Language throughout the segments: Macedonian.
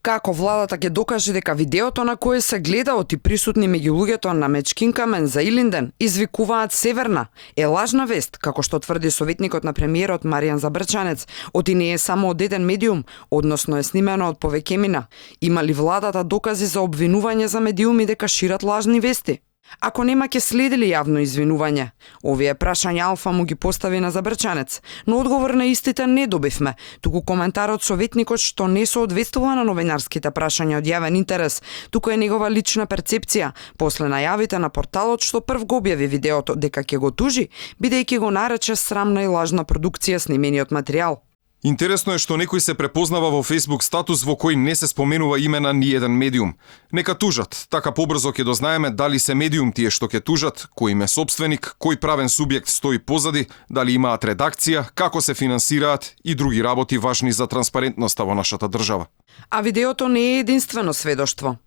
Како владата ќе докаже дека видеото на кое се гледа од и присутни меѓу луѓето на Мечкинкамен за Илинден извикуваат Северна е лажна вест, како што тврди советникот на премиерот Маријан Забрчанец, оти не е само од еден медиум, односно е снимено од повеќемина. Има ли владата докази за обвинување за медиуми дека шират лажни вести? Ако нема ќе следи ли јавно извинување? Овие прашања Алфа му ги постави на Забрчанец, но одговор на истите не добивме, туку коментар од советникот што не соодветствува на новинарските прашања од јавен интерес, туку е негова лична перцепција, после најавите на порталот што прв го објави видеото дека ќе го тужи, бидејќи го нарече срамна и лажна продукција снимениот материјал. Интересно е што некој се препознава во Facebook статус во кој не се споменува име на ни еден медиум. Нека тужат, така побрзо ќе дознаеме дали се медиум тие што ќе тужат, кој им е собственик, кој правен субјект стои позади, дали имаат редакција, како се финансираат и други работи важни за транспарентноста во нашата држава. А видеото не е единствено сведоштво.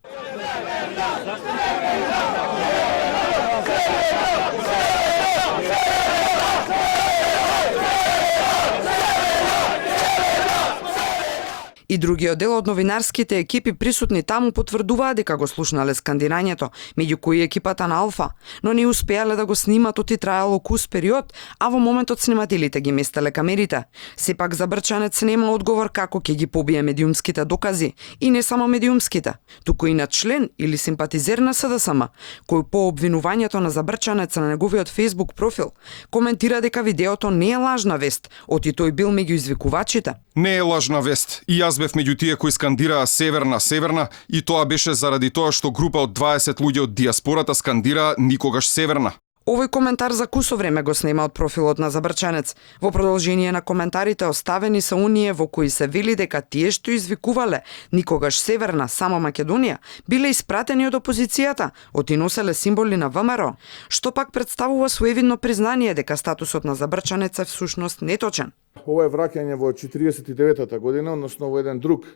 И другиот дел од новинарските екипи присутни таму потврдуваа дека го слушнале скандирањето, меѓу кои екипата на Алфа, но не успеале да го снимат оти траело кус период, а во моментот снимателите ги местеле камерите. Сепак Забрчанец нема одговор како ќе ги побие медиумските докази, и не само медиумските, туку и на член или симпатизер на СДСМ, кој по обвинувањето на Забрчанец на неговиот Facebook профил коментира дека видеото не е лажна вест, оти тој бил меѓу извикувачите. Не е лажна вест. И јас бев меѓу тие кои скандираа Северна, Северна, и тоа беше заради тоа што група од 20 луѓе од диаспората скандираа никогаш Северна. Овој коментар за кусо време го снема од профилот на Забрчанец. Во продолжение на коментарите оставени се оние во кои се вели дека тие што извикувале никогаш Северна, само Македонија, биле испратени од опозицијата, оти носеле символи на ВМРО, што пак представува своевидно признание дека статусот на Забрчанец е всушност неточен. Ова е враќање во 49-та година, односно во еден друг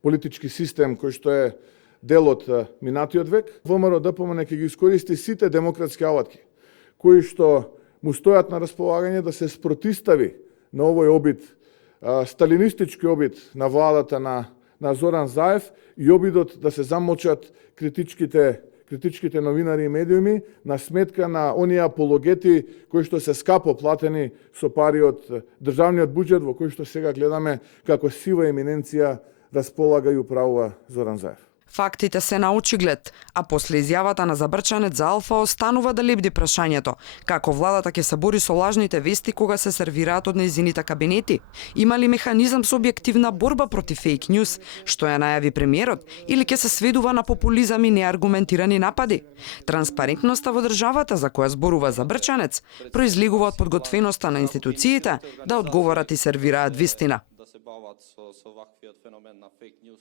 политички систем кој што е дел од минатиот век. ВМРО ДПМН ќе ги искористи сите демократски алатки кои што му стојат на располагање да се спротистави на овој обид, сталинистички обид на владата на Зоран Заев и обидот да се замолчат критичките новинари и медиуми на сметка на оние апологети кои што се скапо платени со пари од државниот буџет во кој што сега гледаме како сива еминенција располага и управува Зоран Заев. Фактите се на очиглед, а после изјавата на Забрчанец за Алфа останува да лебди прашањето како владата ќе се бори со лажните вести кога се сервираат од нејзините кабинети. Има ли механизам со објективна борба против фейк њуз, што ја најави премиерот, или ќе се сведува на популизам и неаргументирани напади? Транспарентноста во државата за која зборува Забрчанец произлегува од подготвеноста на институциите да одговорат и сервираат вистина.